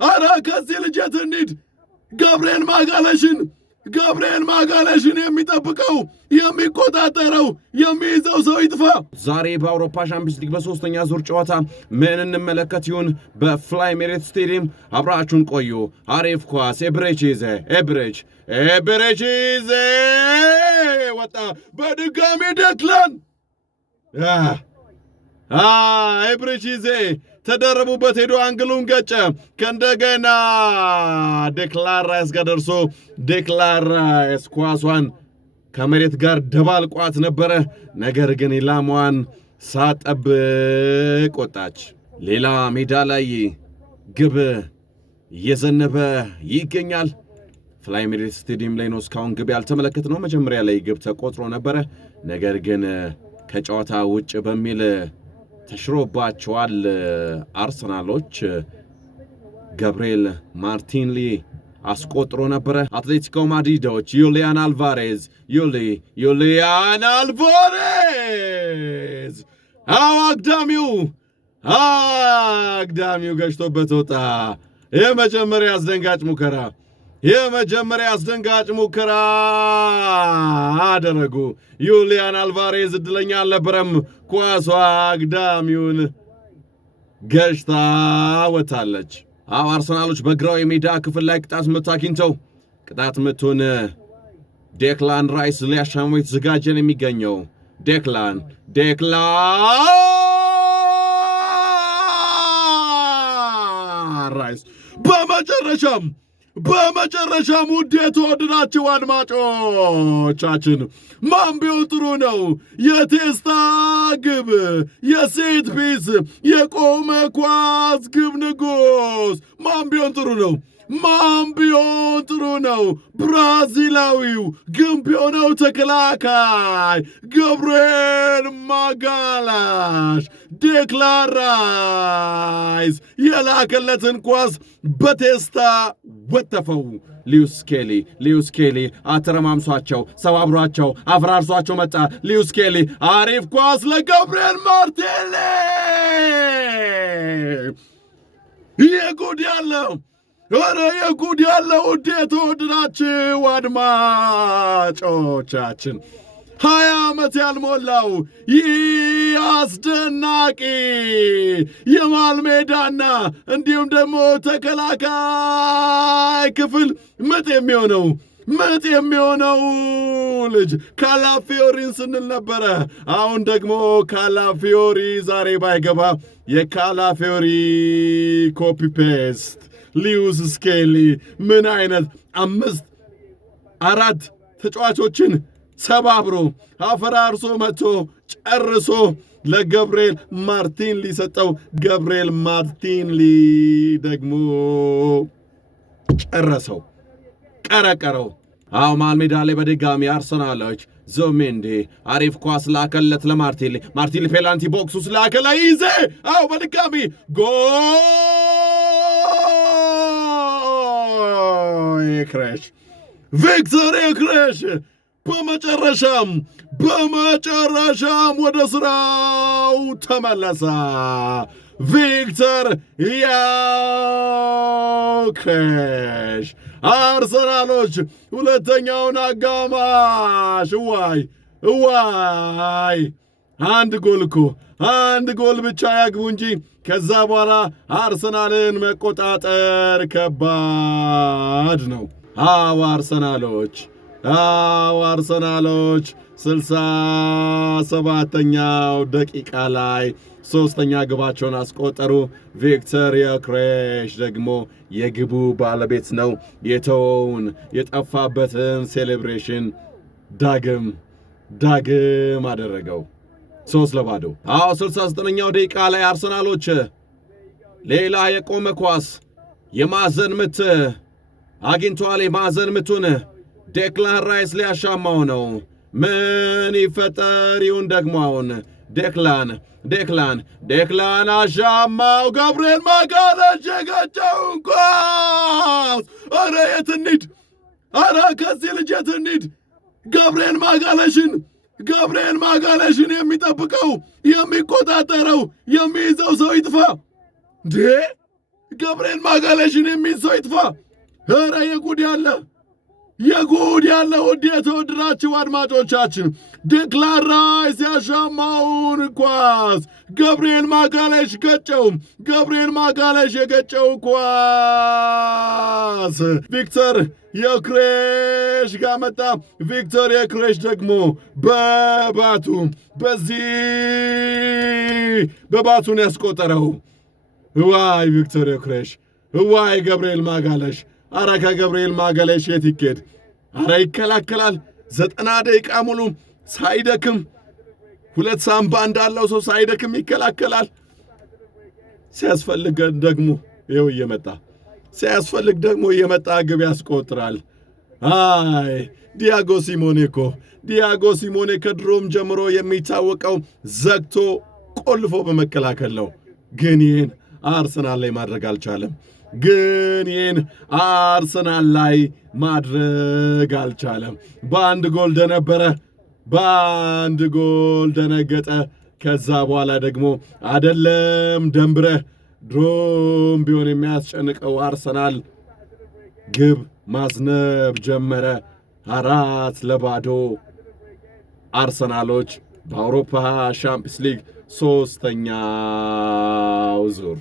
አረ ከዚህ ልጀት እንሂድ። ገብርኤል ማጋለሽን የሚጠብቀው የሚቆጣጠረው የሚይዘው ሰው ይጥፋ። ዛሬ በአውሮፓ ሻምፒዮንስ ሊግ በሶስተኛ ዙር ጨዋታ ምን እንመለከት ይሁን? በፍላይ ሜሬት ስቴዲየም አብራችሁን ቆዩ። አሪፍ ኳስ ኤብሬቺዜ ወጣ። በድጋሚ ደክላን ኤብሬቺዜ ተደረቡበት ሄዶ አንግሉን ገጨ። ከእንደገና ዴክላን ራይስ ጋር ደርሶ ዴክላን ራይስ ኳሷን ከመሬት ጋር ደባልቋት ነበረ። ነገር ግን ኢላማዋን ሳጠብቅ ወጣች። ሌላ ሜዳ ላይ ግብ እየዘነበ ይገኛል። ፍላይ ሜሬት ስቴዲየም ላይ ነው እስካሁን ግብ ያልተመለከትነው። መጀመሪያ ላይ ግብ ተቆጥሮ ነበረ። ነገር ግን ከጨዋታ ውጭ በሚል ተሽሮባቸዋል አርሰናሎች። ገብርኤል ማርቲንሊ አስቆጥሮ ነበረ። አትሌቲኮ ማድሪዶች ዩሊያን አልቫሬዝ አግዳሚው ገጭቶበት ወጣ። የመጀመሪያ አስደንጋጭ ሙከራ አደረጉ። ዩሊያን አልቫሬዝ እድለኛ አልነበረም። ኳሷ አግዳሚውን ገጭታ ወጣለች። አርሰናሎች በግራው የሜዳ ክፍል ላይ ቅጣት ምት አግኝተው ቅጣት ምቱን ዴክላን ራይስ ሊያሻማው የተዘጋጀን የሚገኘው ዴክላን ራይስ በመጨረሻም ውድ የተወደዳችሁ አድማጮቻችን ማን ቢሆን ጥሩ ነው? የቴስታ ግብ፣ የሴት ፒስ፣ የቆመ ኳስ ግብ ንጉሥ ማን ቢሆን ጥሩ ነው? ብራዚላዊው ግንብ የሆነው ተከላካይ ገብርኤል ማጋላሽ ዴክላን ራይስ የላከለትን ኳስ በቴስታ ወተፈው። ሊዩስ ኬሊ አተረማምሷቸው፣ ሰባብሯቸው፣ አፈራርሷቸው መጣ። ሊዩስ ኬሊ አሪፍ ኳስ ለገብርኤል ማርቲኔሊ። የጉድ ያለው ውድ የተወደዳችሁ አድማጮቻችን 20 ዓመት ያልሞላው ይህ አስደናቂ የመሃል ሜዳና እንዲሁም ደግሞ ተከላካይ ክፍል ምጥ የሚሆነው ልጅ ካላፊዮሪን ስንል ነበረ። አሁን ደግሞ ካላፊዮሪ ዛሬ ባይገባ የካላፊዮሪ ኮፒ ፔስት ሊዩስ ስኬሊ ምን አይነት 5-4 ተጫዋቾችን ሰባብሮ አፈራርሶ መጥቶ ጨርሶ ለገብርኤል ማርቲንሊ ሰጠው። ገብርኤል ማርቲንሊ ደግሞ ጨረሰው፣ ቀረቀረው። መሃል ሜዳ ላይ በድጋሚ አርሰናሎች ዞሜንዴ አሪፍ ኳስ ላከለት ለማርቲንሊ። ማርቲንሊ ፔናልቲ ቦክስ ውስጥ ላከለ ይዜ በድጋሚ ቪክተር ዮኬሬሽ በመጨረሻም ወደ ስራው ተመለሰ። ቪክተር ዮኬሬሽ አርሰናሎች ሁለተኛውን አጋማሽ አንድ ጎል ብቻ ያግቡ እንጂ ከዛ በኋላ አርሰናልን መቆጣጠር ከባድ ነው። አርሰናሎች 67ኛው ደቂቃ ላይ ሶስተኛ ግባቸውን አስቆጠሩ። ቪክተር ዮኬሬሽ ደግሞ የግቡ ባለቤት ነው። የተወውን የጠፋበትን ሴሌብሬሽን ዳግም አደረገው። 3-0። 69ኛው ደቂቃ ላይ አርሰናሎች ሌላ የቆመ ኳስ የማዕዘን ምት አግኝቷል። የማዕዘን ምቱን ዴክላን ራይስ ሊያሻማው ነው። ምን ይፈጠር ይሁን ደግሞ? አሁን ዴክላን አሻማው። ገብርኤል ማጋለሽ የገጨውን ኳስ! አረ የት እንሂድ? አረ ከዚህ ልጅ የት እንሂድ? ገብርኤል ማጋለሽን የሚጠብቀው የሚቆጣጠረው የሚይዘው ሰው ይጥፋ። ገብርኤል ማጋሌሽን የሚል ሰው ይጥፋ። ኧረ የጉድ ያለ ውድ የተወደዳችሁ አድማጮቻችን፣ ዴክላን ራይስ ያሻማውን ኳስ ገብርኤል ማጋሌሽ ገጨው። ገብርኤል ማጋሌሽ የገጨው ኳስ ቪክተር ዮክሬሽ ጋር መጣ። ቪክተር ዮክሬሽ ደግሞ በባቱን ያስቆጠረው። ዋይ ቪክተር ዮክሬሽ፣ ዋይ ገብርኤል ማጋሌሽ። አረ ከገብርኤል ማጋሌሽ የት ይኬድ? አረ ይከላከላል 90 ደቂቃ ሙሉ ሳይደክም፣ ሁለት ሳምባ እንዳለው ሰው ሳይደክም ይከላከላል። ሲያስፈልግ ደግሞ እየመጣ ግብ ያስቆጥራል። አይ ዲያጎ ሲሞኔ ከድሮም ጀምሮ የሚታወቀው ዘግቶ ቆልፎ በመከላከል ነው። ግን ይህን አርሰናል ላይ ማድረግ አልቻለም። በአንድ ጎል ደነገጠ። ከዛ በኋላ ደግሞ አደለም ደንብረህ ድሮም ቢሆን የሚያስጨንቀው አርሰናል ግብ ማዝነብ ጀመረ። 4-0 አርሰናሎች በአውሮፓ ሻምፒየንስ ሊግ 3ኛው ዙር